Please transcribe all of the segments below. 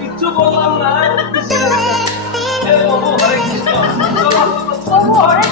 কিচ্ছু বললাম না হরে কৃষ্ণ হরে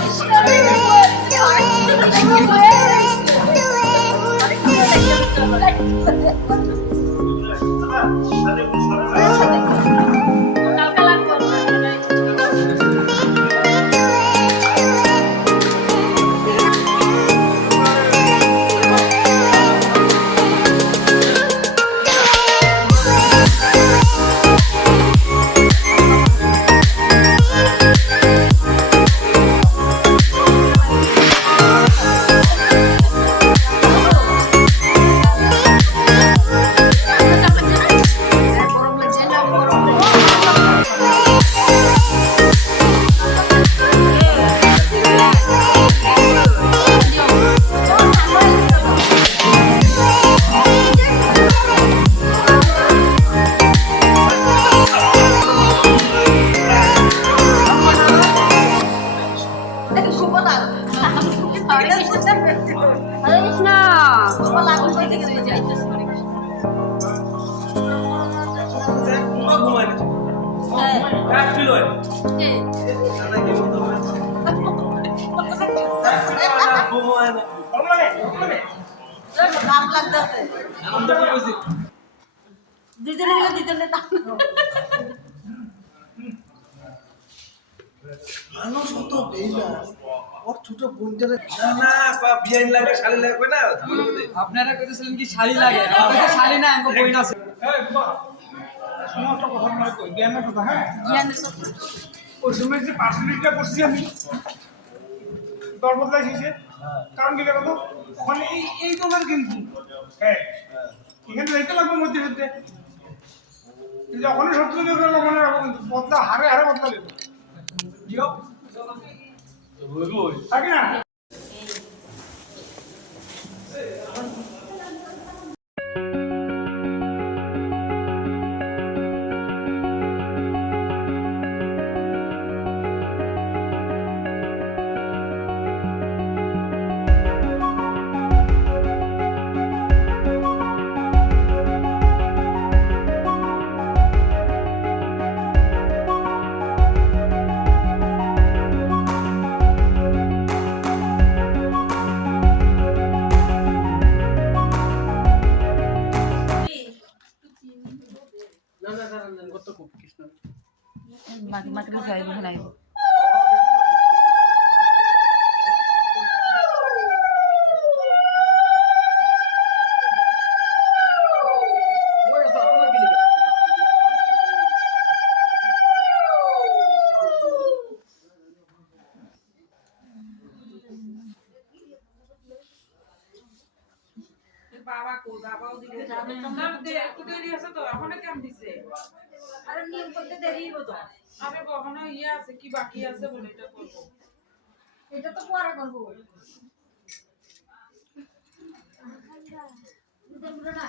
মানুষ অত বেলা ওর ছোট বোনটারে না বিয়াইন লাগে শালি লাগবে না আপনারা কইতেছিলেন কি শালি লাগে আপনি তো শালি না আমাকে বইন আছে সমস্ত কথা মনে কই জ্ঞানের কথা হ্যাঁ জ্ঞানের ওই সময় যে পার্সেন্টেজটা করছি আমি দর বদলাইছে কারণ কি দেখো ওখানে এই তোমার কিন্তু হ্যাঁ এখানে যাইতে লাগবে মধ্যে মধ্যে যখনই সত্য দিয়ে গেল মনে রাখো কিন্তু বদলা হারে হারে বদলা দেবো জিও থাকে না মাকে খাইব খাইব বাবা কো বাবাও দিকে যাবে তোমরা একটু দেরি আছে তো এখন কেমন দিছে আরে নিয়ম করতে দেরি হইব তো আরে কখনো ইয়ে আছে কি বাকি আছে বলে এটা করব এটা তো পরে করব না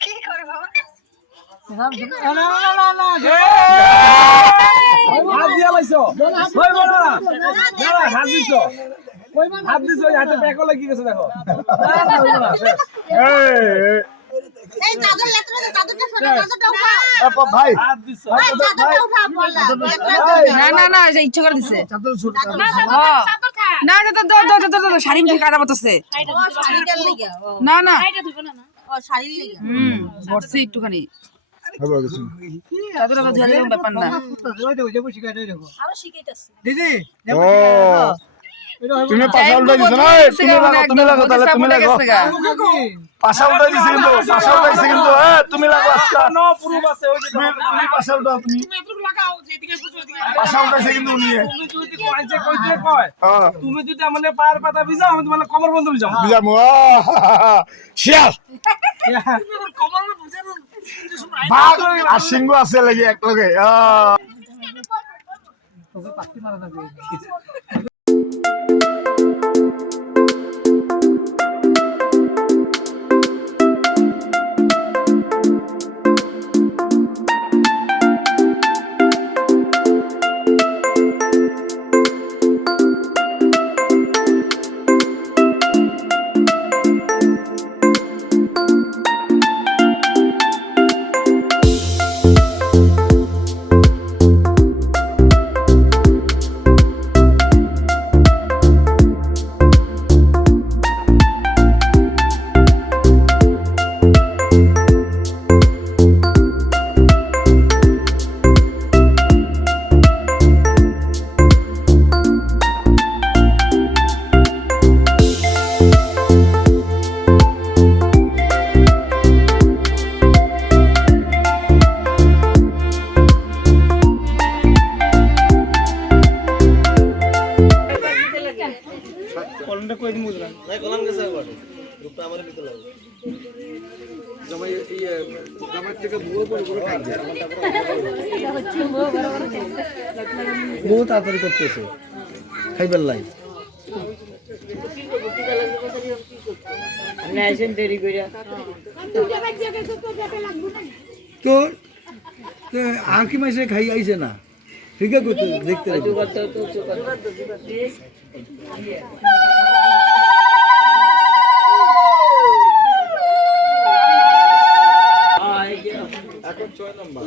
কি করে বাবা না দিছো ওই বড় না হাত দিছো হাত দিছো হাতে প্যাকো লাগি গেছে দেখো এই চাদর লেত্র চাদরটা সরে চাদরটা উঠা ভাই হাত দিছো ভাই চাদরটা উঠা বললা না না না এটা ইচ্ছা করে দিছে চাদর ছোট না না তো শাড়ি মুখে কাটা বলতেছে ও শাড়িটার লাগা না না ও শাড়ির লাগা বসছে একটুখানি হবে কিছু চাদরটা ধরে দিলাম ব্যাপার না আরো শিখাইতাছে দিদি ও তুমি পাশা উল্টাই দিছো না তুমি লাগো তাহলে তুমি লাগো পাশা উল্টাই দিছে কিন্তু পাশা উল্টাইছে কিন্তু তুমি লাগো আজকে নো প্রুফ আছে ওই যে তুমি পাশা উল্টাও তুমি পাশা উল্টাইছে কিন্তু উনি তুমি যদি কইতে কয় হ্যাঁ তুমি যদি আমাদের পায়ের পাতা ভিজাও আমি তোমার কমর বন্ধ ভিজাও বিজামু শিয়াল বাঘ আর সিংহ আছে লাগি এক লগে কলমটা কই দিমু বুঝলাম নাই কলাম গেছে একবার গ্রুপটা আমারে ভিতর লাগবে জামাই জামাই থেকে বুড়ো করে কাটবে বহুত তাড়াতাড়ি করতেছে খাইবার লাই তো আঁকি মাসে খাই আইছে না ঠিক আছে দেখতে এখন 6 নাম্বার